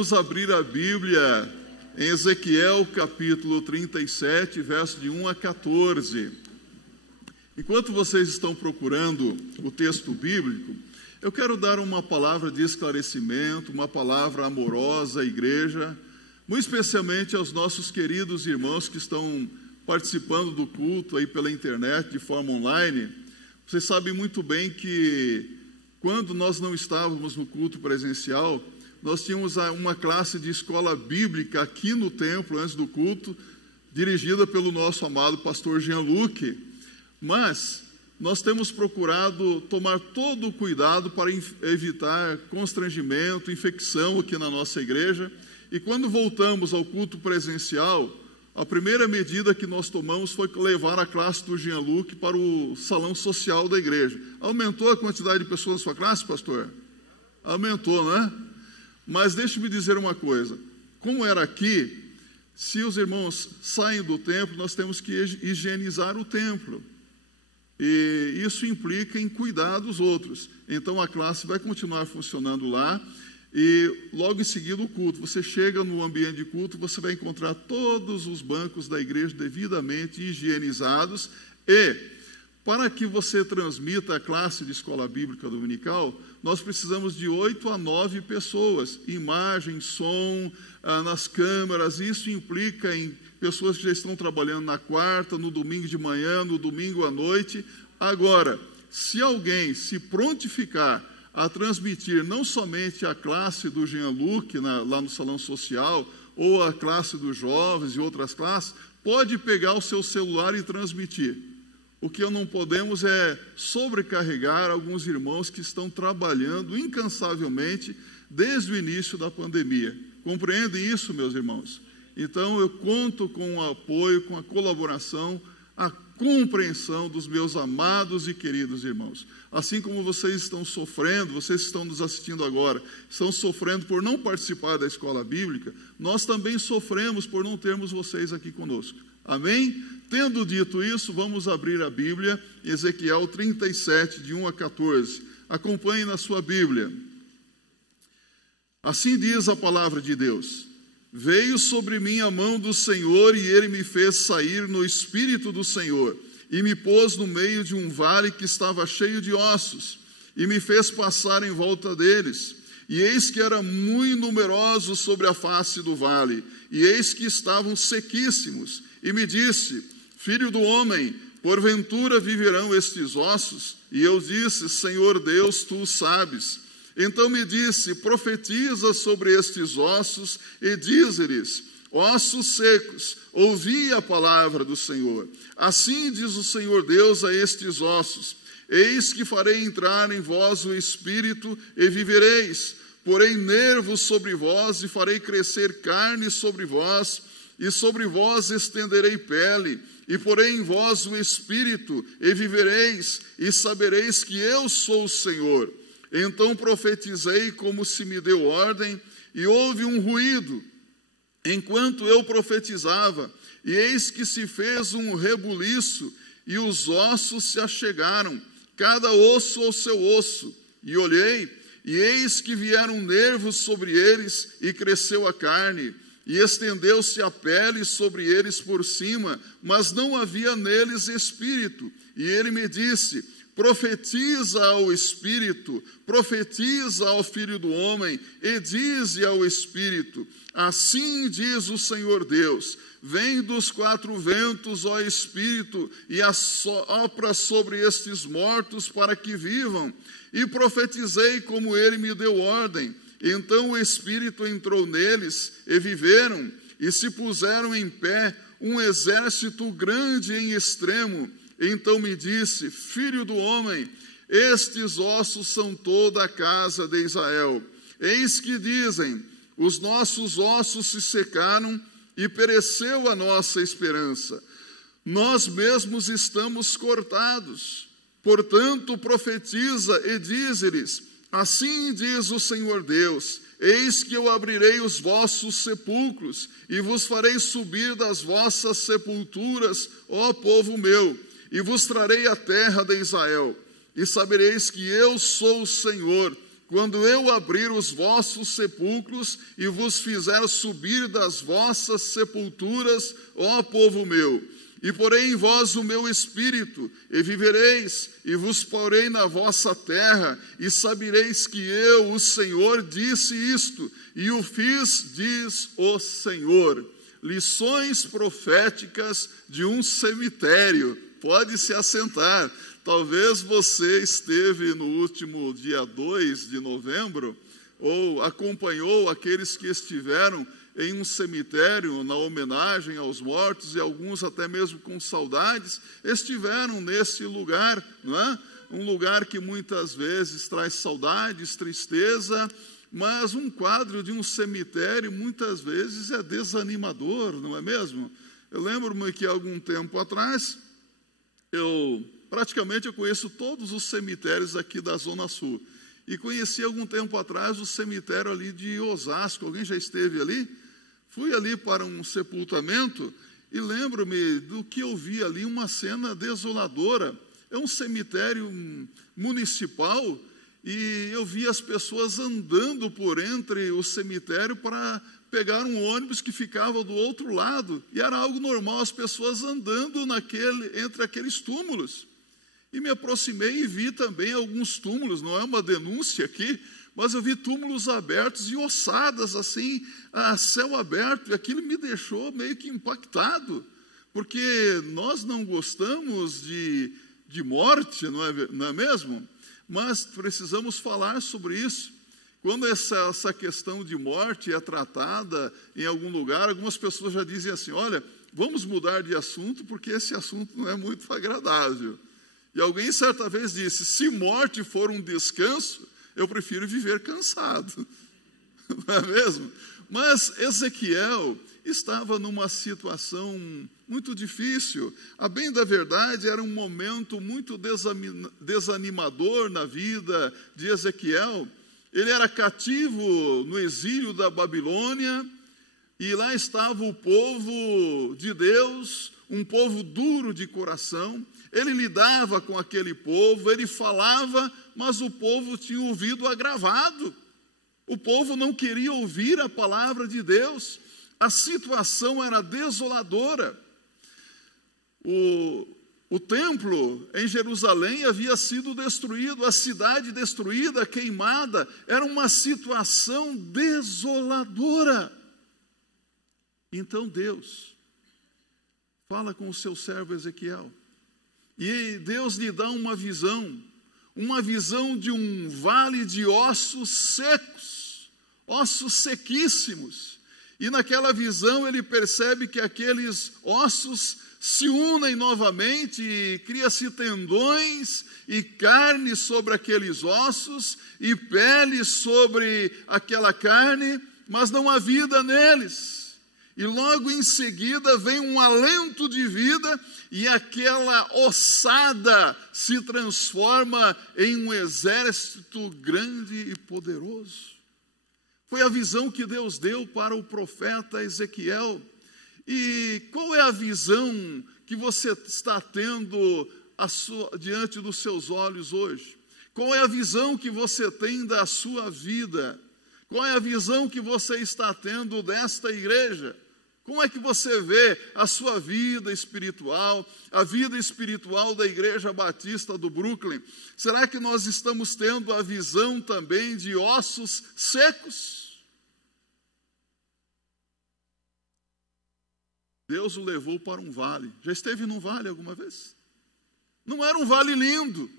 Vamos abrir a Bíblia em Ezequiel capítulo 37, verso de 1 a 14. Enquanto vocês estão procurando o texto bíblico, eu quero dar uma palavra de esclarecimento, uma palavra amorosa à igreja, muito especialmente aos nossos queridos irmãos que estão participando do culto aí pela internet, de forma online. Vocês sabem muito bem que quando nós não estávamos no culto presencial, nós tínhamos uma classe de escola bíblica aqui no templo, antes do culto, dirigida pelo nosso amado pastor Jean-Luc. Mas nós temos procurado tomar todo o cuidado para evitar constrangimento, infecção aqui na nossa igreja. E quando voltamos ao culto presencial, a primeira medida que nós tomamos foi levar a classe do Jean-Luc para o salão social da igreja. Aumentou a quantidade de pessoas na sua classe, pastor? Aumentou, não é? Mas deixe-me dizer uma coisa, como era aqui, se os irmãos saem do templo, nós temos que higienizar o templo. E isso implica em cuidar dos outros. Então a classe vai continuar funcionando lá e logo em seguida o culto. Você chega no ambiente de culto, você vai encontrar todos os bancos da igreja devidamente higienizados. E para que você transmita a classe de escola bíblica dominical, nós precisamos de 8 a 9 pessoas, imagem, som, nas câmeras. Isso implica em pessoas que já estão trabalhando na quarta, no domingo de manhã, no domingo à noite. Agora, se alguém se prontificar a transmitir não somente a classe do Jean-Luc lá no salão social, ou a classe dos jovens e outras classes, pode pegar o seu celular e transmitir. O que não podemos é sobrecarregar alguns irmãos que estão trabalhando incansavelmente desde o início da pandemia. Compreendem isso, meus irmãos? Então, eu conto com o apoio, com a colaboração, a compreensão dos meus amados e queridos irmãos. Assim como vocês estão sofrendo, vocês que estão nos assistindo agora, estão sofrendo por não participar da escola bíblica, nós também sofremos por não termos vocês aqui conosco. Amém? Tendo dito isso, vamos abrir a Bíblia, Ezequiel 37, de 1 a 14. Acompanhe na sua Bíblia. Assim diz a palavra de Deus: Veio sobre mim a mão do Senhor, e ele me fez sair no espírito do Senhor, e me pôs no meio de um vale que estava cheio de ossos, e me fez passar em volta deles. E eis que eram muito numerosos sobre a face do vale, e eis que estavam sequíssimos. E me disse: Filho do homem, porventura viverão estes ossos? E eu disse: Senhor Deus, tu o sabes. Então me disse: Profetiza sobre estes ossos e dize-lhes: Ossos secos, ouvi a palavra do Senhor. Assim diz o Senhor Deus a estes ossos: Eis que farei entrar em vós o espírito e vivereis. Porém nervos sobre vós, e farei crescer carne sobre vós, e sobre vós estenderei pele, e porei em vós o espírito, e vivereis, e sabereis que eu sou o Senhor. Então profetizei como se me deu ordem, e houve um ruído, enquanto eu profetizava, e eis que se fez um rebuliço, e os ossos se achegaram, cada osso ao seu osso. E olhei, e eis que vieram nervos sobre eles, e cresceu a carne, e estendeu-se a pele sobre eles por cima, mas não havia neles espírito. E ele me disse: Profetiza ao espírito, profetiza ao filho do homem, e dize ao espírito: Assim diz o Senhor Deus: Vem dos 4 ventos, ó espírito, e assopra sobre estes mortos para que vivam. E profetizei como ele me deu ordem. Então o espírito entrou neles, e viveram, e se puseram em pé um exército grande em extremo. Então me disse: Filho do homem, estes ossos são toda a casa de Israel. Eis que dizem: Os nossos ossos se secaram, e pereceu a nossa esperança. Nós mesmos estamos cortados. Portanto, profetiza e dize-lhes: Assim diz o Senhor Deus: Eis que eu abrirei os vossos sepulcros, e vos farei subir das vossas sepulturas, ó povo meu, e vos trarei a terra de Israel. E sabereis que eu sou o Senhor, quando eu abrir os vossos sepulcros e vos fizer subir das vossas sepulturas, ó povo meu, e porei em vós o meu espírito, e vivereis, e vos porei na vossa terra, e sabereis que eu, o Senhor, disse isto, e o fiz, diz o Senhor. Lições proféticas de um cemitério. Pode se assentar. Talvez você esteve no último dia 2 de novembro, ou acompanhou aqueles que estiveram em um cemitério na homenagem aos mortos, e alguns até mesmo com saudades, estiveram nesse lugar, não é? Um lugar que muitas vezes traz saudades, tristeza, mas um quadro de um cemitério muitas vezes é desanimador, não é mesmo? Eu lembro-me que algum tempo atrás, eu conheço todos os cemitérios aqui da Zona Sul. E conheci algum tempo atrás o cemitério ali de Osasco. Alguém já esteve ali? Fui ali para um sepultamento e lembro-me do que eu vi ali, uma cena desoladora. É um cemitério municipal e eu vi as pessoas andando por entre o cemitério para pegar um ônibus que ficava do outro lado. E era algo normal, as pessoas andando entre aqueles túmulos. E me aproximei e vi também alguns túmulos, não é uma denúncia aqui, mas eu vi túmulos abertos e ossadas assim, a céu aberto, e aquilo me deixou meio que impactado, porque nós não gostamos de morte, não é mesmo? Mas precisamos falar sobre isso. Quando essa questão de morte é tratada em algum lugar, algumas pessoas já dizem assim, olha, vamos mudar de assunto, porque esse assunto não é muito agradável. E alguém certa vez disse, se morte for um descanso, eu prefiro viver cansado. Não é mesmo? Mas Ezequiel estava numa situação muito difícil. A bem da verdade, era um momento muito desanimador na vida de Ezequiel. Ele era cativo no exílio da Babilônia, e lá estava o povo de Deus, um povo duro de coração. Ele lidava com aquele povo, ele falava, mas o povo tinha o ouvido agravado. O povo não queria ouvir a palavra de Deus. A situação era desoladora. O templo em Jerusalém havia sido destruído, a cidade destruída, queimada. Era uma situação desoladora. Então Deus fala com o seu servo Ezequiel. E Deus lhe dá uma visão de um vale de ossos secos, ossos sequíssimos. E naquela visão ele percebe que aqueles ossos se unem novamente e cria-se tendões e carne sobre aqueles ossos e pele sobre aquela carne, mas não há vida neles. E logo em seguida vem um alento de vida e aquela ossada se transforma em um exército grande e poderoso. Foi a visão que Deus deu para o profeta Ezequiel. E qual é a visão que você está tendo diante dos seus olhos hoje? Qual é a visão que você tem da sua vida? Qual é a visão que você está tendo desta igreja? Como é que você vê a sua vida espiritual, a vida espiritual da Igreja Batista do Brooklyn? Será que nós estamos tendo a visão também de ossos secos? Deus o levou para um vale. Já esteve num vale alguma vez? Não era um vale lindo,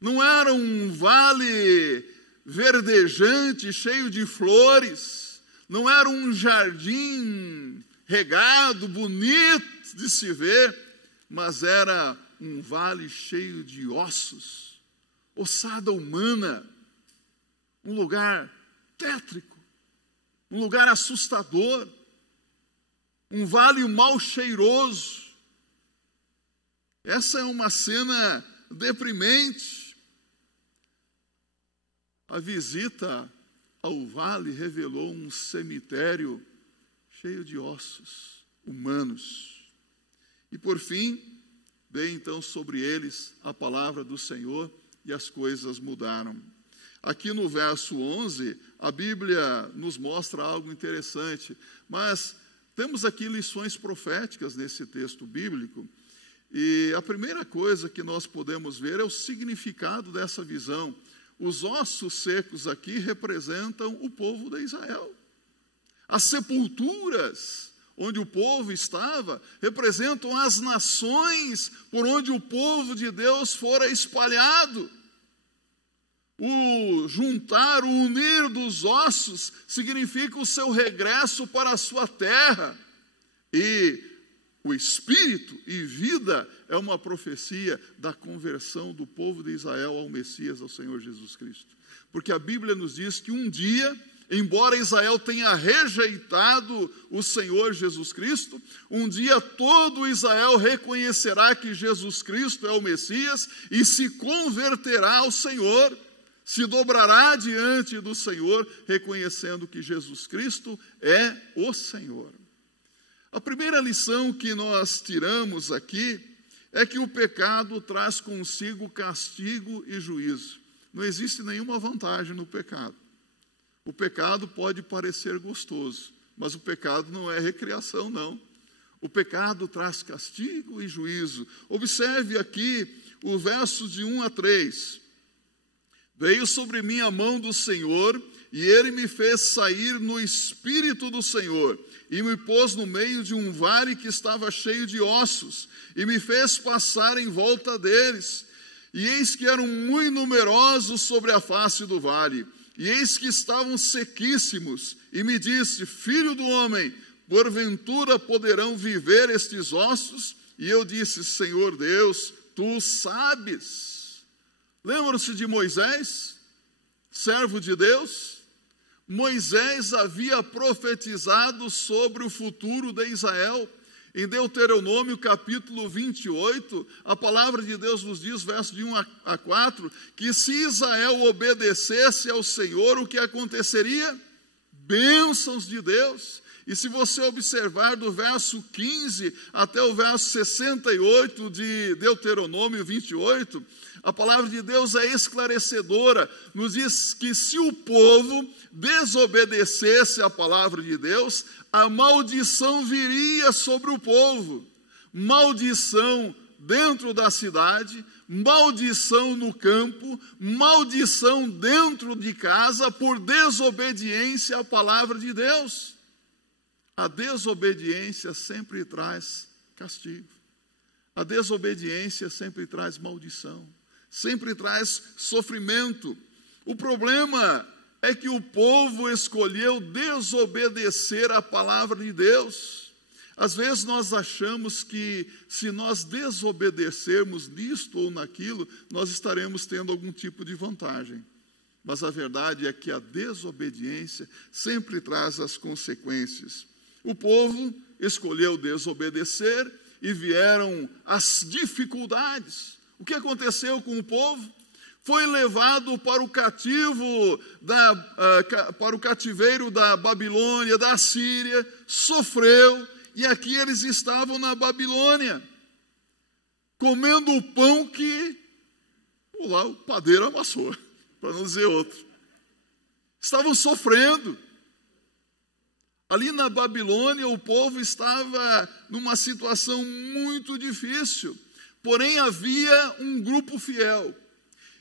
não era um vale verdejante, cheio de flores, não era um jardim regado, bonito de se ver, mas era um vale cheio de ossos, ossada humana, um lugar tétrico, um lugar assustador, um vale mal cheiroso. Essa é uma cena deprimente. A visita ao vale revelou um cemitério cheio de ossos humanos. E por fim, veio então sobre eles a palavra do Senhor e as coisas mudaram. Aqui no verso 11, a Bíblia nos mostra algo interessante, mas temos aqui lições proféticas nesse texto bíblico, e a primeira coisa que nós podemos ver é o significado dessa visão. Os ossos secos aqui representam o povo de Israel. As sepulturas onde o povo estava representam as nações por onde o povo de Deus fora espalhado. O juntar, o unir dos ossos significa o seu regresso para a sua terra. E o Espírito e vida é uma profecia da conversão do povo de Israel ao Messias, ao Senhor Jesus Cristo. Porque a Bíblia nos diz que um dia, embora Israel tenha rejeitado o Senhor Jesus Cristo, um dia todo Israel reconhecerá que Jesus Cristo é o Messias e se converterá ao Senhor, se dobrará diante do Senhor, reconhecendo que Jesus Cristo é o Senhor. A primeira lição que nós tiramos aqui é que o pecado traz consigo castigo e juízo. Não existe nenhuma vantagem no pecado. O pecado pode parecer gostoso, mas o pecado não é recreação, não. O pecado traz castigo e juízo. Observe aqui o verso de 1 a 3. Veio sobre mim a mão do Senhor, e ele me fez sair no espírito do Senhor, e me pôs no meio de um vale que estava cheio de ossos, e me fez passar em volta deles. E eis que eram muito numerosos sobre a face do vale, e eis que estavam sequíssimos. E me disse: filho do homem, porventura poderão viver estes ossos? E eu disse: Senhor Deus, tu sabes. Lembram-se de Moisés, servo de Deus? Moisés havia profetizado sobre o futuro de Israel. Em Deuteronômio capítulo 28, a palavra de Deus nos diz, verso de 1 a 4, que se Israel obedecesse ao Senhor, o que aconteceria? Bênçãos de Deus. E se você observar do verso 15 até o verso 68 de Deuteronômio 28, a palavra de Deus é esclarecedora. Nos diz que se o povo desobedecesse a palavra de Deus, a maldição viria sobre o povo. Maldição dentro da cidade, maldição no campo, maldição dentro de casa por desobediência à palavra de Deus. A desobediência sempre traz castigo. A desobediência sempre traz maldição. Sempre traz sofrimento. O problema é que o povo escolheu desobedecer a palavra de Deus. Às vezes nós achamos que se nós desobedecermos nisto ou naquilo, nós estaremos tendo algum tipo de vantagem. Mas a verdade é que a desobediência sempre traz as consequências. O povo escolheu desobedecer e vieram as dificuldades. O que aconteceu com o povo? Foi levado para o cativeiro da Babilônia, da Síria, sofreu, e aqui eles estavam na Babilônia, comendo o pão que o padeiro amassou, para não dizer outro. Estavam sofrendo. Ali na Babilônia, o povo estava numa situação muito difícil, porém havia um grupo fiel.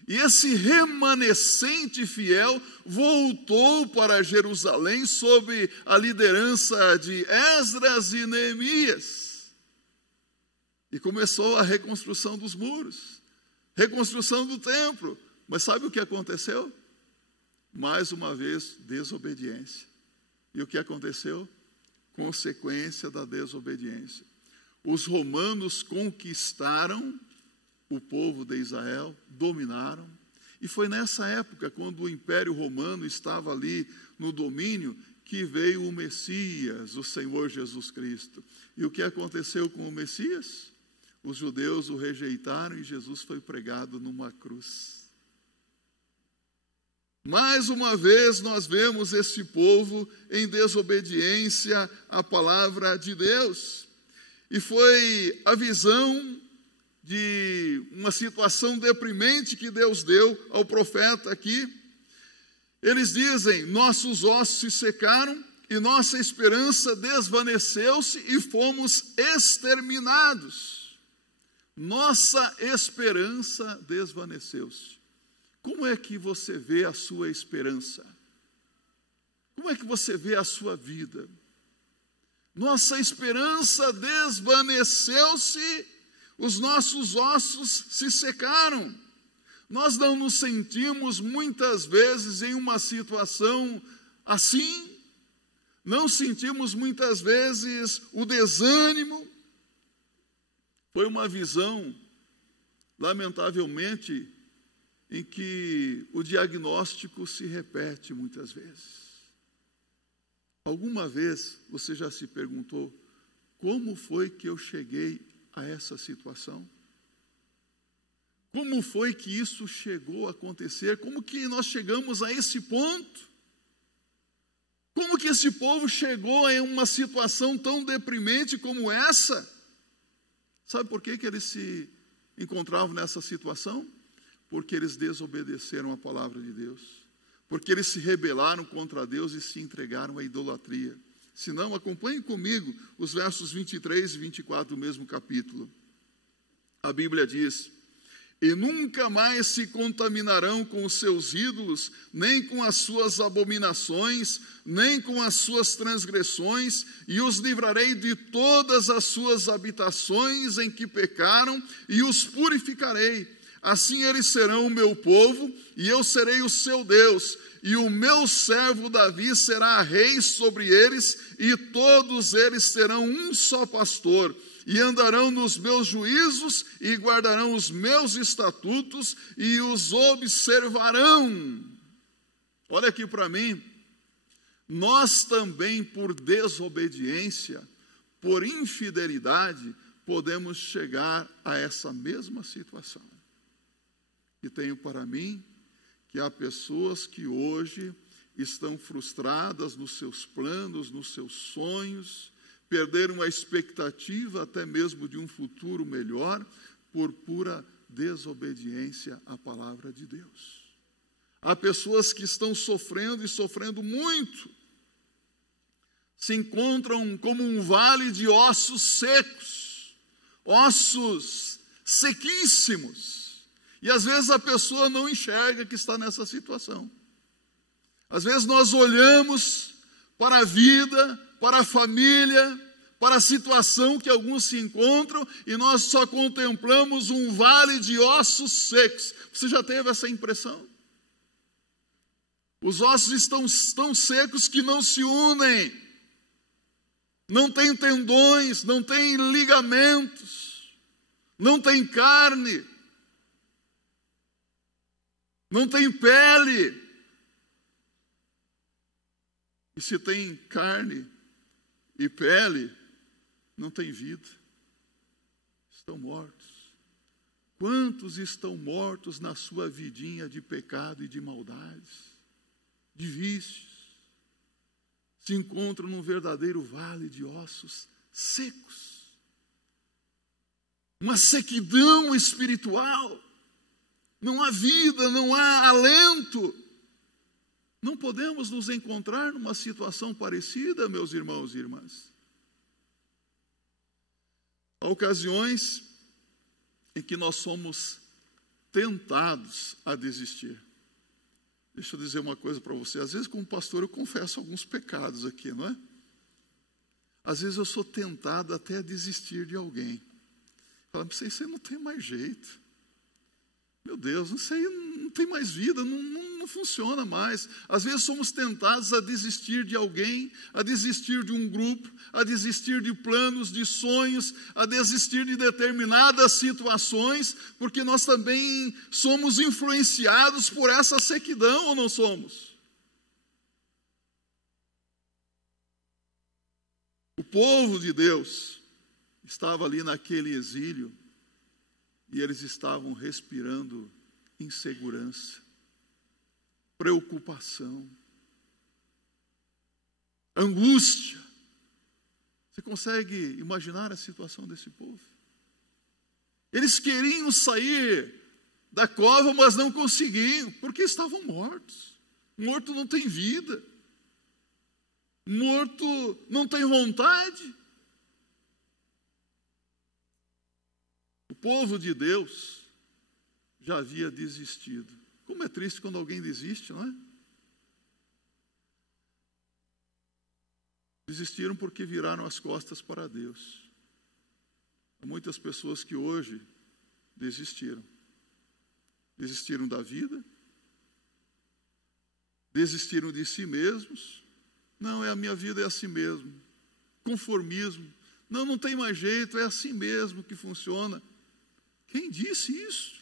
E esse remanescente fiel voltou para Jerusalém sob a liderança de Esdras e Neemias. E começou a reconstrução dos muros, reconstrução do templo. Mas sabe o que aconteceu? Mais uma vez, desobediência. E o que aconteceu? Consequência da desobediência. Os romanos conquistaram o povo de Israel, dominaram. E foi nessa época, quando o Império Romano estava ali no domínio, que veio o Messias, o Senhor Jesus Cristo. E o que aconteceu com o Messias? Os judeus o rejeitaram e Jesus foi pregado numa cruz. Mais uma vez nós vemos esse povo em desobediência à palavra de Deus. E foi a visão de uma situação deprimente que Deus deu ao profeta aqui. Eles dizem: nossos ossos se secaram e nossa esperança desvaneceu-se e fomos exterminados. Nossa esperança desvaneceu-se. Como é que você vê a sua esperança? Como é que você vê a sua vida? Nossa esperança desvaneceu-se, os nossos ossos se secaram. Nós não nos sentimos muitas vezes em uma situação assim, não sentimos muitas vezes o desânimo. Foi uma visão, lamentavelmente, em que o diagnóstico se repete muitas vezes. Alguma vez você já se perguntou: como foi que eu cheguei a essa situação? Como foi que isso chegou a acontecer? Como que nós chegamos a esse ponto? Como que esse povo chegou em uma situação tão deprimente como essa? Sabe por que eles se encontravam nessa situação? Porque eles desobedeceram a palavra de Deus. Porque eles se rebelaram contra Deus e se entregaram à idolatria. Se não, acompanhe comigo os versos 23 e 24 do mesmo capítulo. A Bíblia diz: e nunca mais se contaminarão com os seus ídolos, nem com as suas abominações, nem com as suas transgressões, e os livrarei de todas as suas habitações em que pecaram, e os purificarei. Assim eles serão o meu povo, e eu serei o seu Deus, e o meu servo Davi será rei sobre eles, e todos eles terão um só pastor, e andarão nos meus juízos, e guardarão os meus estatutos, e os observarão. Olha aqui para mim. Nós também, por desobediência, por infidelidade, podemos chegar a essa mesma situação. E tenho para mim que há pessoas que hoje estão frustradas nos seus planos, nos seus sonhos, perderam a expectativa até mesmo de um futuro melhor por pura desobediência à palavra de Deus. Há pessoas que estão sofrendo e sofrendo muito. Se encontram como um vale de ossos secos, ossos sequíssimos. E às vezes a pessoa não enxerga que está nessa situação. Às vezes nós olhamos para a vida, para a família, para a situação que alguns se encontram, e nós só contemplamos um vale de ossos secos. Você já teve essa impressão? Os ossos estão tão secos que não se unem, não tem tendões, não tem ligamentos, não tem carne, não tem pele. E se tem carne e pele, não tem vida. Estão mortos. Quantos estão mortos na sua vidinha de pecado e de maldades, de vícios? Se encontram num verdadeiro vale de ossos secos. Uma sequidão espiritual. Não há vida, não há alento. Não podemos nos encontrar numa situação parecida, meus irmãos e irmãs. Há ocasiões em que nós somos tentados a desistir. Deixa eu dizer uma coisa para você. Às vezes, como pastor, eu confesso alguns pecados aqui, não é? Às vezes eu sou tentado até a desistir de alguém. Fala, isso aí não tem mais jeito. Meu Deus, isso aí não tem mais vida, não funciona mais. Às vezes somos tentados a desistir de alguém, a desistir de um grupo, a desistir de planos, de sonhos, a desistir de determinadas situações, porque nós também somos influenciados por essa sequidão, ou não somos? O povo de Deus estava ali naquele exílio, e eles estavam respirando insegurança, preocupação, angústia. Você consegue imaginar a situação desse povo? Eles queriam sair da cova, mas não conseguiam, porque estavam mortos. Morto não tem vida. Morto não tem vontade. O povo de Deus já havia desistido. Como é triste quando alguém desiste, não é? Desistiram porque viraram as costas para Deus. Há muitas pessoas que hoje desistiram. Desistiram da vida. Desistiram de si mesmos. Não, a minha vida é assim mesmo. Conformismo. Não, não tem mais jeito, é assim mesmo que funciona. Quem disse isso?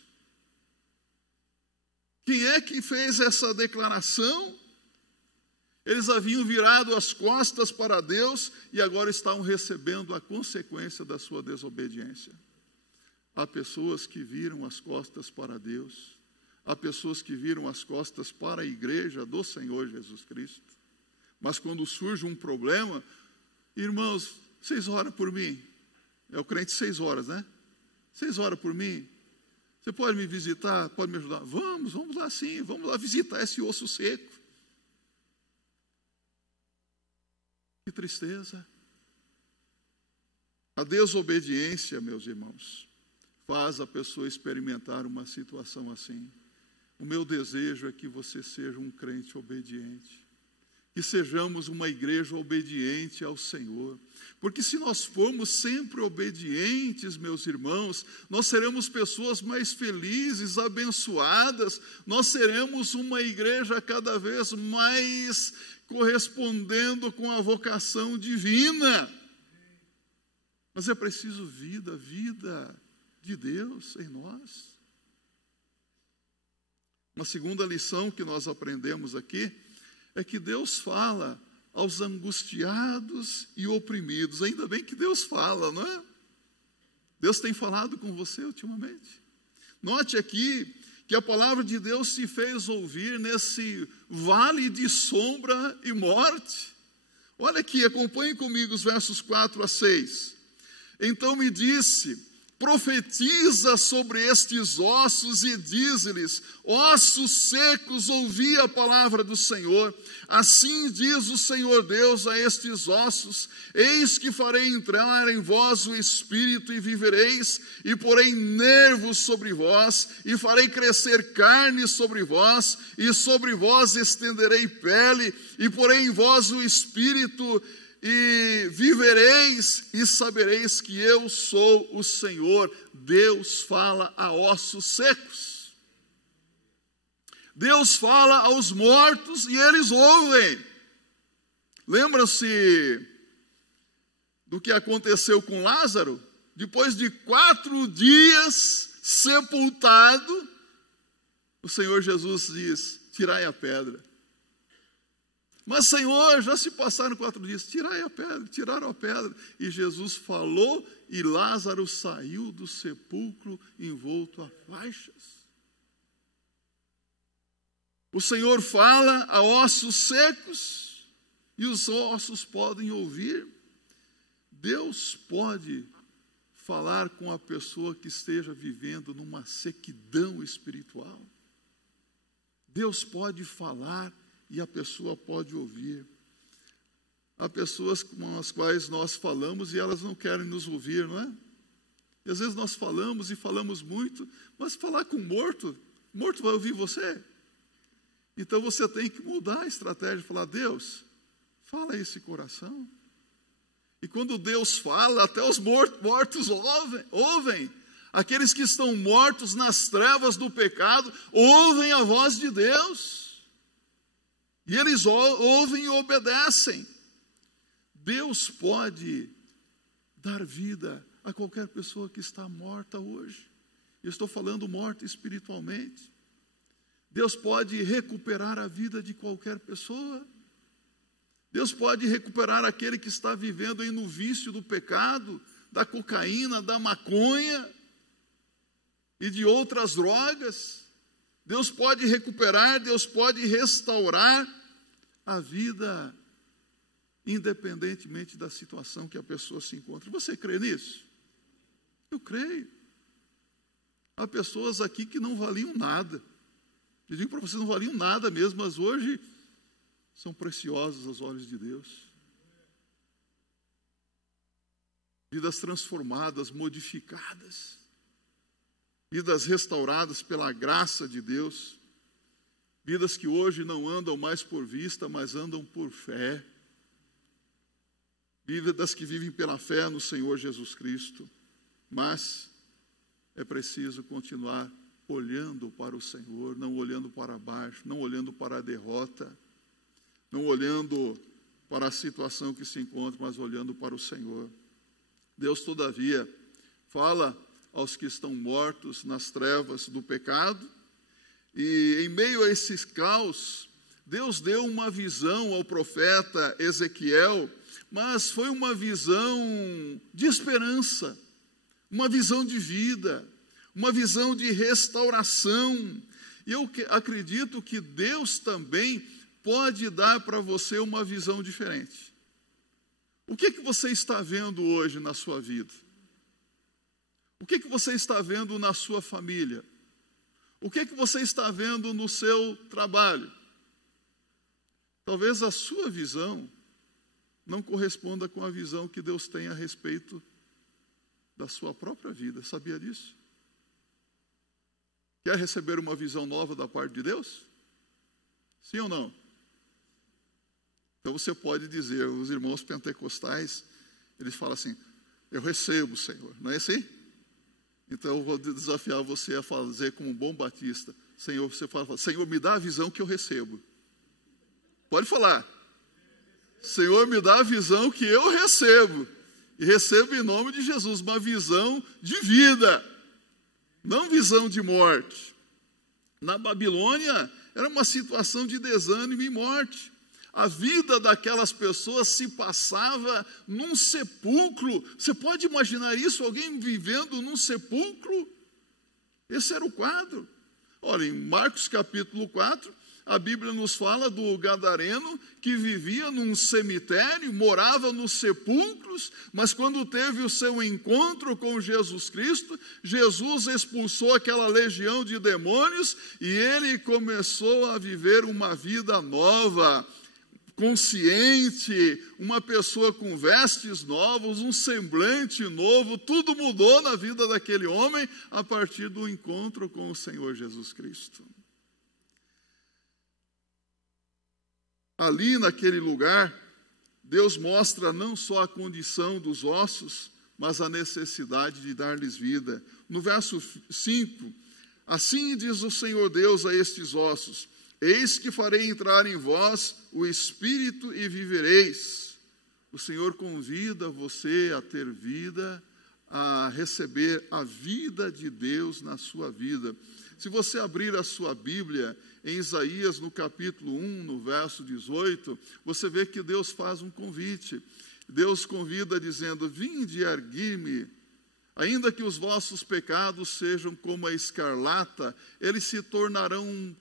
Quem é que fez essa declaração? Eles haviam virado as costas para Deus e agora estavam recebendo a consequência da sua desobediência. Há pessoas que viram as costas para Deus. Há pessoas que viram as costas para a igreja do Senhor Jesus Cristo. Mas quando surge um problema, irmãos, vocês oram por mim. É o crente 6 horas, né? Vocês oram por mim? Você pode me visitar? Pode me ajudar? Vamos lá sim, vamos lá visitar esse osso seco. Que tristeza. A desobediência, meus irmãos, faz a pessoa experimentar uma situação assim. O meu desejo é que você seja um crente obediente. Que sejamos uma igreja obediente ao Senhor. Porque se nós formos sempre obedientes, meus irmãos, nós seremos pessoas mais felizes, abençoadas, nós seremos uma igreja cada vez mais correspondendo com a vocação divina. Mas é preciso vida de Deus em nós. Uma segunda lição que nós aprendemos aqui é que Deus fala aos angustiados e oprimidos. Ainda bem que Deus fala, não é? Deus tem falado com você ultimamente. Note aqui que a palavra de Deus se fez ouvir nesse vale de sombra e morte. Olha aqui, acompanhe comigo os versos 4 a 6. Então me disse: profetiza sobre estes ossos e diz-lhes: ossos secos, ouvi a palavra do Senhor. Assim diz o Senhor Deus a estes ossos: eis que farei entrar em vós o espírito e vivereis, e porei nervos sobre vós, e farei crescer carne sobre vós, e sobre vós estenderei pele, e porei em vós o espírito, e vivereis e sabereis que eu sou o Senhor. Deus fala a ossos secos. Deus fala aos mortos e eles ouvem. Lembram-se do que aconteceu com Lázaro? Depois de 4 dias sepultado, o Senhor Jesus diz: tirai a pedra. Mas, Senhor, já se passaram 4 dias, tirai a pedra, tiraram a pedra. E Jesus falou e Lázaro saiu do sepulcro envolto a faixas. O Senhor fala a ossos secos e os ossos podem ouvir. Deus pode falar com a pessoa que esteja vivendo numa sequidão espiritual. Deus pode falar e a pessoa pode ouvir. Há pessoas com as quais nós falamos e elas não querem nos ouvir, não é? E às vezes nós falamos e falamos muito, mas falar com morto vai ouvir você. Então você tem que mudar a estratégia, falar: Deus, fala esse coração. E quando Deus fala, até os mortos ouvem. Aqueles que estão mortos nas trevas do pecado, ouvem a voz de Deus. E eles ouvem e obedecem. Deus pode dar vida a qualquer pessoa que está morta hoje. Eu estou falando morta espiritualmente. Deus pode recuperar a vida de qualquer pessoa. Deus pode recuperar aquele que está vivendo aí no vício do pecado, da cocaína, da maconha e de outras drogas. Deus pode recuperar, Deus pode restaurar a vida, independentemente da situação que a pessoa se encontra. Você crê nisso? Eu creio. Há pessoas aqui que não valiam nada. Eu digo para vocês, não valiam nada mesmo, mas hoje são preciosos aos olhos de Deus. Vidas transformadas, modificadas. Vidas restauradas pela graça de Deus. Vidas que hoje não andam mais por vista, mas andam por fé. Vidas que vivem pela fé no Senhor Jesus Cristo. Mas é preciso continuar olhando para o Senhor, não olhando para baixo, não olhando para a derrota, não olhando para a situação que se encontra, mas olhando para o Senhor. Deus, todavia, fala aos que estão mortos nas trevas do pecado, e em meio a esses caos, Deus deu uma visão ao profeta Ezequiel, mas foi uma visão de esperança, uma visão de vida, uma visão de restauração. E eu acredito que Deus também pode dar para você uma visão diferente. O que você está vendo hoje na sua vida? O que você está vendo na sua família? O que você está vendo no seu trabalho? Talvez a sua visão não corresponda com a visão que Deus tem a respeito da sua própria vida. Sabia disso? Quer receber uma visão nova da parte de Deus? Sim ou não? Então você pode dizer, os irmãos pentecostais, eles falam assim, eu recebo, Senhor. Não é assim? Então eu vou desafiar você a fazer como um bom batista. Senhor, você fala, Senhor, me dá a visão que eu recebo. Pode falar. Senhor, me dá a visão que eu recebo. E recebo em nome de Jesus, uma visão de vida, não visão de morte. Na Babilônia, era uma situação de desânimo e morte. A vida daquelas pessoas se passava num sepulcro. Você pode imaginar isso? Alguém vivendo num sepulcro? Esse era o quadro. Olha, em Marcos capítulo 4, a Bíblia nos fala do gadareno que vivia num cemitério, morava nos sepulcros, mas quando teve o seu encontro com Jesus Cristo, Jesus expulsou aquela legião de demônios e ele começou a viver uma vida nova, consciente, uma pessoa com vestes novas, um semblante novo. Tudo mudou na vida daquele homem a partir do encontro com o Senhor Jesus Cristo. Ali naquele lugar, Deus mostra não só a condição dos ossos, mas a necessidade de dar-lhes vida. No verso 5, assim diz o Senhor Deus a estes ossos, eis que farei entrar em vós o Espírito e vivereis. O Senhor convida você a ter vida, a receber a vida de Deus na sua vida. Se você abrir a sua Bíblia, em Isaías, no capítulo 1, no verso 18, você vê que Deus faz um convite. Deus convida dizendo, vinde ergui-me, ainda que os vossos pecados sejam como a escarlata, eles se tornarão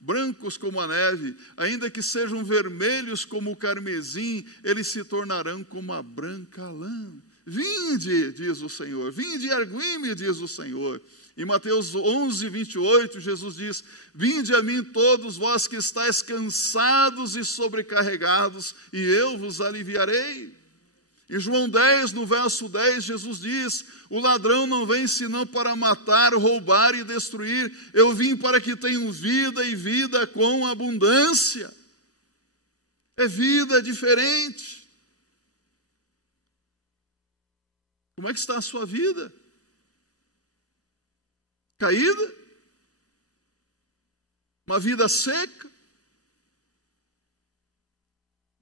brancos como a neve, ainda que sejam vermelhos como o carmesim, eles se tornarão como a branca lã. Vinde, diz o Senhor, vinde ergui-me, diz o Senhor. Em Mateus 11, 28, Jesus diz, vinde a mim todos vós que estáis cansados e sobrecarregados, e eu vos aliviarei. Em João 10, no verso 10, Jesus diz, o ladrão não vem senão para matar, roubar e destruir. Eu vim para que tenham vida e vida com abundância. É vida diferente. Como é que está a sua vida? Caída? Uma vida seca?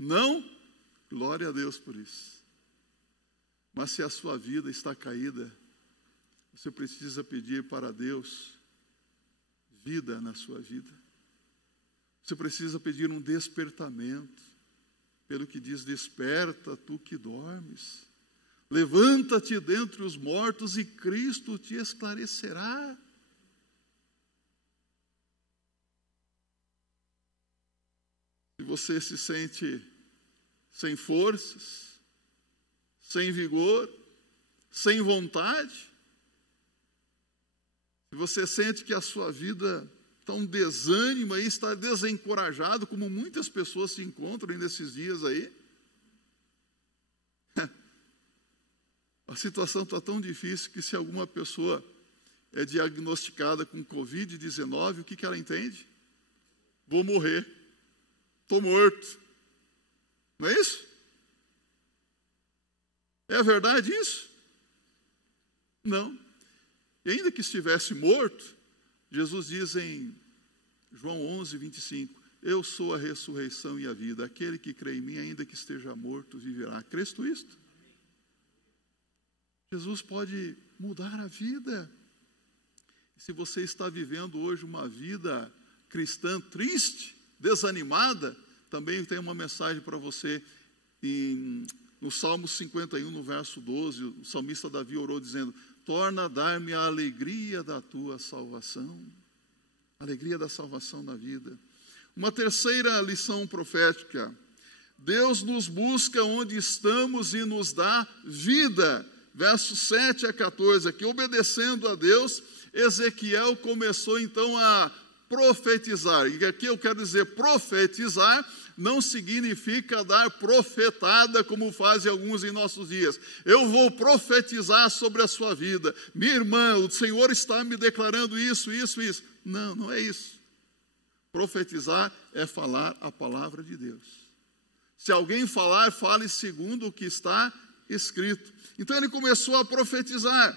Não? Glória a Deus por isso. Mas se a sua vida está caída, você precisa pedir para Deus vida na sua vida. Você precisa pedir um despertamento. Pelo que diz, desperta tu que dormes. Levanta-te dentre os mortos e Cristo te esclarecerá. Se você se sente sem forças, sem vigor, sem vontade, se você sente que a sua vida está um desânimo aí, está desencorajado, como muitas pessoas se encontram nesses dias aí. A situação está tão difícil que se alguma pessoa é diagnosticada com Covid-19, o que ela entende? Vou morrer, estou morto. Não é isso? É verdade isso? Não. E ainda que estivesse morto, Jesus diz em João 11, 25, eu sou a ressurreição e a vida, aquele que crê em mim, ainda que esteja morto, viverá. Crês tu isto? Jesus pode mudar a vida. Se você está vivendo hoje uma vida cristã triste, desanimada, também tem uma mensagem para você. No Salmo 51, no verso 12, o salmista Davi orou dizendo, torna a dar-me a alegria da tua salvação. Alegria da salvação na vida. Uma terceira lição profética. Deus nos busca onde estamos e nos dá vida. Versos 7 a 14, aqui, obedecendo a Deus, Ezequiel começou então a profetizar. E aqui eu quero dizer, profetizar não significa dar profetada, como fazem alguns em nossos dias. Eu vou profetizar sobre a sua vida. Minha irmã, o Senhor está me declarando isso, isso, isso. Não, não é isso. Profetizar é falar a palavra de Deus. Se alguém falar, fale segundo o que está escrito. Então ele começou a profetizar,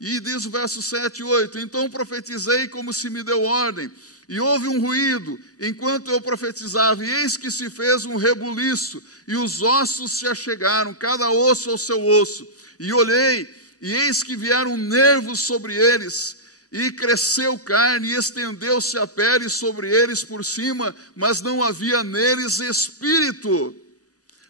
e diz o verso 7 e 8, então profetizei como se me deu ordem, e houve um ruído, enquanto eu profetizava, e eis que se fez um rebuliço, e os ossos se achegaram, cada osso ao seu osso, e olhei, e eis que vieram nervos sobre eles, e cresceu carne, e estendeu-se a pele sobre eles por cima, mas não havia neles espírito.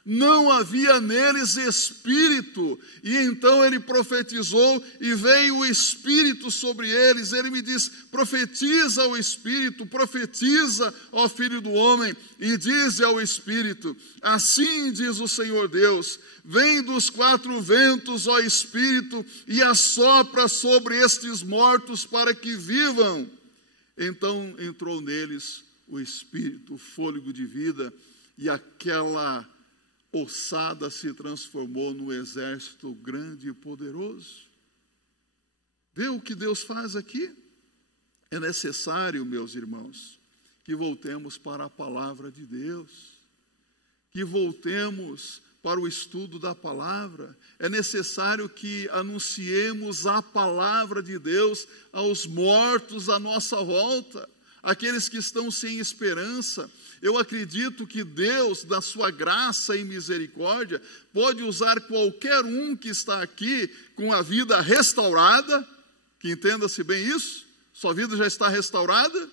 Não havia neles espírito, e então ele profetizou, e veio o espírito sobre eles. Ele me diz, profetiza ao espírito, profetiza ao filho do homem, e diz ao espírito, assim diz o Senhor Deus, vem dos quatro ventos, ó espírito, e assopra sobre estes mortos para que vivam. Então entrou neles o espírito, o fôlego de vida, e aquela ossada se transformou num exército grande e poderoso. Vê o que Deus faz aqui? É necessário, meus irmãos, que voltemos para a palavra de Deus, que voltemos para o estudo da palavra. É necessário que anunciemos a palavra de Deus aos mortos à nossa volta, aqueles que estão sem esperança. Eu acredito que Deus, na sua graça e misericórdia, pode usar qualquer um que está aqui com a vida restaurada, que entenda-se bem isso, sua vida já está restaurada.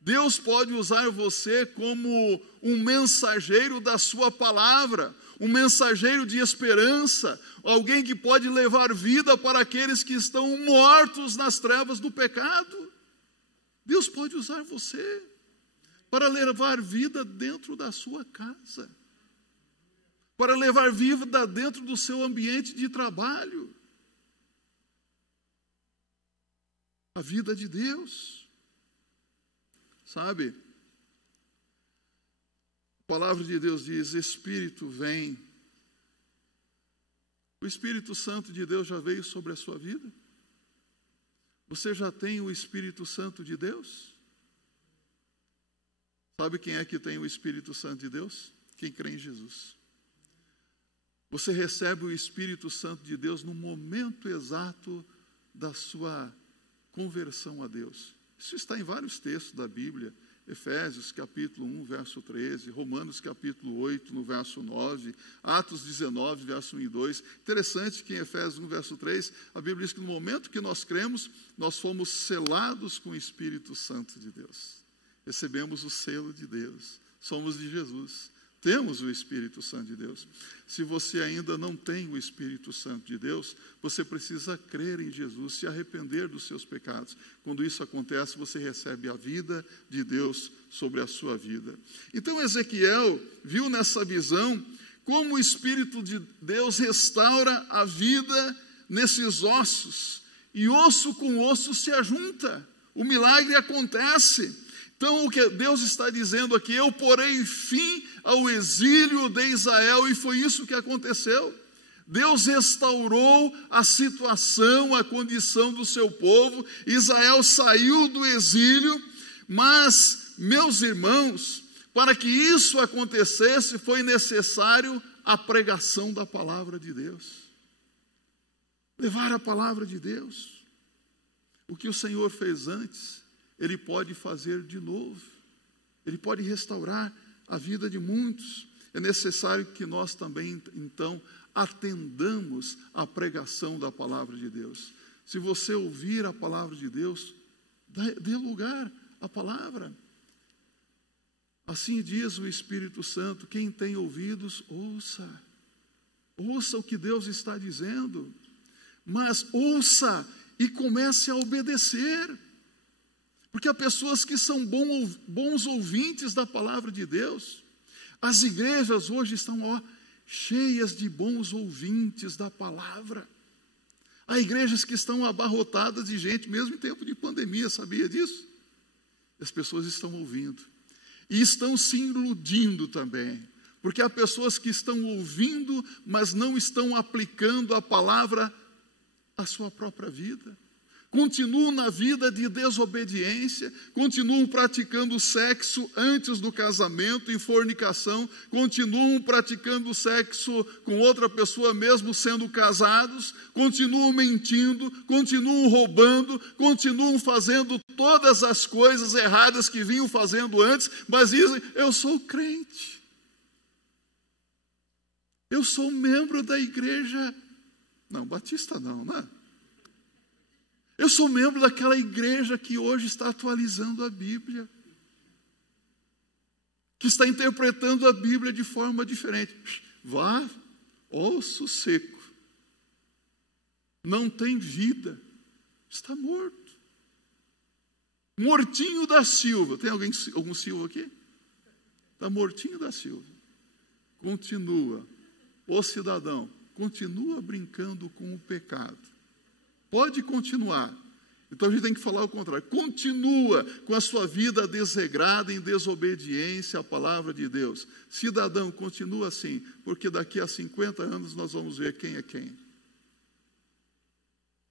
Deus pode usar você como um mensageiro da sua palavra, um mensageiro de esperança, alguém que pode levar vida para aqueles que estão mortos nas trevas do pecado. Deus pode usar você para levar vida dentro da sua casa, para levar vida dentro do seu ambiente de trabalho. A vida de Deus, sabe? A palavra de Deus diz, Espírito vem. O Espírito Santo de Deus já veio sobre a sua vida? Você já tem o Espírito Santo de Deus? Sabe quem é que tem o Espírito Santo de Deus? Quem crê em Jesus. Você recebe o Espírito Santo de Deus no momento exato da sua conversão a Deus. Isso está em vários textos da Bíblia. Efésios capítulo 1, verso 13, Romanos capítulo 8, no verso 9, Atos 19, verso 1 e 2. Interessante que em Efésios 1, verso 3, a Bíblia diz que no momento que nós cremos, nós fomos selados com o Espírito Santo de Deus. Recebemos o selo de Deus, somos de Jesus, temos o Espírito Santo de Deus. Se você ainda não tem o Espírito Santo de Deus, você precisa crer em Jesus, se arrepender dos seus pecados. Quando isso acontece, você recebe a vida de Deus sobre a sua vida. Então Ezequiel viu nessa visão como o Espírito de Deus restaura a vida nesses ossos, e osso com osso se ajunta. o milagre acontece. Então, o que Deus está dizendo aqui, eu porei fim ao exílio de Israel, e foi isso que aconteceu. Deus restaurou a situação, a condição do seu povo. Israel saiu do exílio, mas, meus irmãos, para que isso acontecesse, foi necessário a pregação da palavra de Deus. Levar a palavra de Deus. O que o Senhor fez antes, Ele pode fazer de novo. Ele pode restaurar a vida de muitos. É necessário que nós também, então, atendamos à pregação da palavra de Deus. Se você ouvir a palavra de Deus, dê lugar à palavra. Assim diz o Espírito Santo, quem tem ouvidos, ouça. Ouça o que Deus está dizendo. Mas ouça e comece a obedecer. Porque há pessoas que são bons ouvintes da palavra de Deus. As igrejas hoje estão cheias de bons ouvintes da palavra. Há igrejas que estão abarrotadas de gente, mesmo em tempo de pandemia, sabia disso? As pessoas estão ouvindo. E estão se iludindo também. Porque há pessoas que estão ouvindo, mas não estão aplicando a palavra à sua própria vida. Continuam na vida de desobediência, continuam praticando sexo antes do casamento, em fornicação, continuam praticando sexo com outra pessoa mesmo sendo casados, continuam mentindo, continuam roubando, continuam fazendo todas as coisas erradas que vinham fazendo antes, mas dizem, eu sou crente, eu sou membro da igreja, não, batista não, né? Eu sou membro daquela igreja que hoje está atualizando a Bíblia, que está interpretando a Bíblia de forma diferente. Vá, osso seco, não tem vida, está morto. Mortinho da Silva, tem algum Silva aqui? Está mortinho da Silva. Continua, o cidadão, continua brincando com o pecado. Pode continuar. Então a gente tem que falar o contrário. Continua com a sua vida desregrada, em desobediência à palavra de Deus. Cidadão, continua assim, porque daqui a 50 anos nós vamos ver quem é quem.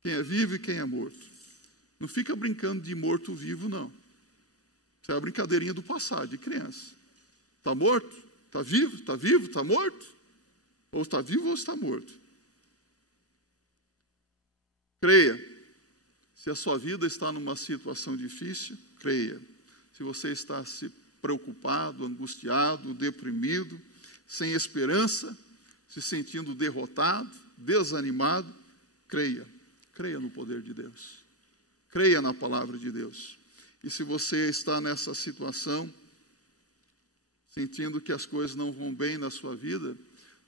Quem é vivo e quem é morto. Não fica brincando de morto-vivo, não. Isso é a brincadeirinha do passado, de criança. Está morto? Está vivo? Está vivo? Está morto? Ou está vivo ou está morto. Creia, se a sua vida está numa situação difícil, creia. Se você está se preocupado, angustiado, deprimido, sem esperança, se sentindo derrotado, desanimado, creia. Creia no poder de Deus. Creia na palavra de Deus. E se você está nessa situação, sentindo que as coisas não vão bem na sua vida,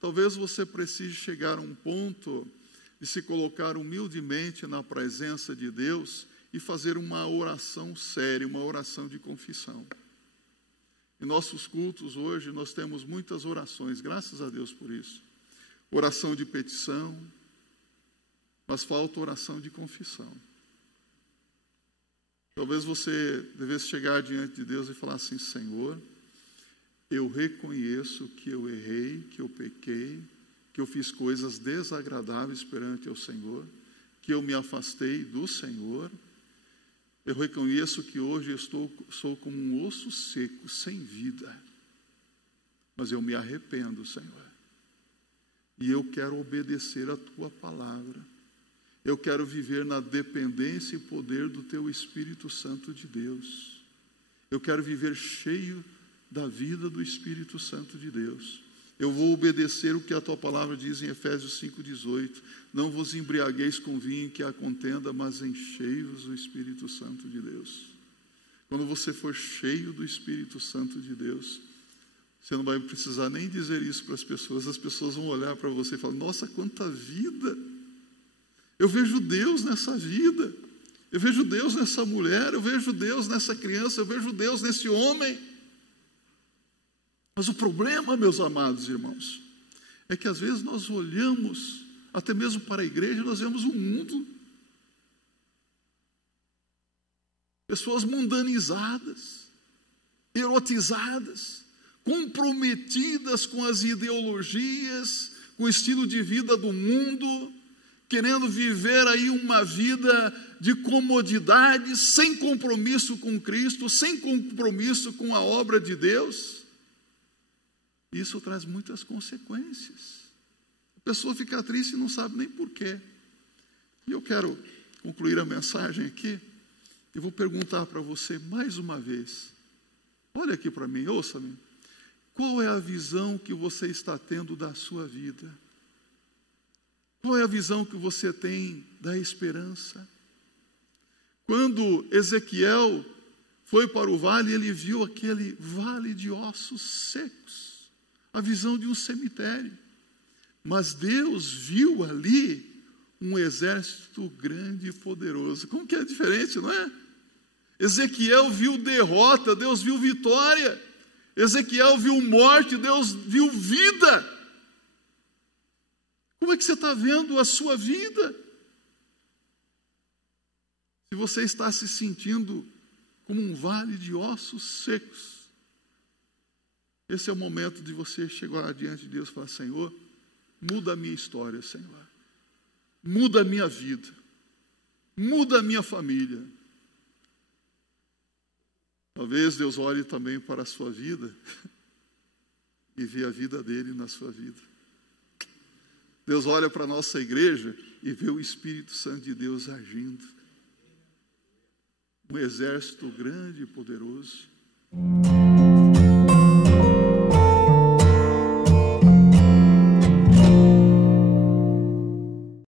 talvez você precise chegar a um ponto de se colocar humildemente na presença de Deus e fazer uma oração séria, uma oração de confissão. Em nossos cultos hoje nós temos muitas orações, graças a Deus por isso. Oração de petição, mas falta oração de confissão. Talvez você devesse chegar diante de Deus e falar assim, Senhor, eu reconheço que eu errei, que eu pequei, que eu fiz coisas desagradáveis perante o Senhor, que eu me afastei do Senhor. Eu reconheço que hoje sou como um osso seco, sem vida. Mas eu me arrependo, Senhor. E eu quero obedecer a Tua palavra. Eu quero viver na dependência e poder do Teu Espírito Santo de Deus. Eu quero viver cheio da vida do Espírito Santo de Deus. Eu vou obedecer o que a Tua palavra diz em Efésios 5,18. Não vos embriagueis com vinho em que há contenda, mas enchei-vos do Espírito Santo de Deus. Quando você for cheio do Espírito Santo de Deus, você não vai precisar nem dizer isso para as pessoas vão olhar para você e falar, nossa, quanta vida! Eu vejo Deus nessa vida, eu vejo Deus nessa mulher, eu vejo Deus nessa criança, eu vejo Deus nesse homem. Mas o problema, meus amados irmãos, é que às vezes nós olhamos, até mesmo para a igreja, nós vemos o mundo. pessoas mundanizadas, erotizadas, comprometidas com as ideologias, com o estilo de vida do mundo, querendo viver aí uma vida de comodidade, sem compromisso com Cristo, sem compromisso com a obra de Deus. Isso traz muitas consequências. A pessoa fica triste e não sabe nem porquê. E eu quero concluir a mensagem aqui, e vou perguntar para você mais uma vez. Olha aqui para mim, ouça-me. Qual é a visão que você está tendo da sua vida? Qual é a visão que você tem da esperança? Quando Ezequiel foi para o vale, ele viu aquele vale de ossos secos, a visão de um cemitério. Mas Deus viu ali um exército grande e poderoso. Como que é diferente, não é? Ezequiel viu derrota, Deus viu vitória. Ezequiel viu morte, Deus viu vida. Como é que você está vendo a sua vida? Se você está se sentindo como um vale de ossos secos, esse é o momento de você chegar diante de Deus e falar: Senhor, muda a minha história, Senhor. Muda a minha vida. Muda a minha família. Talvez Deus olhe também para a sua vida e vê a vida dele na sua vida. Deus olha para a nossa igreja e vê o Espírito Santo de Deus agindo. Um exército grande e poderoso.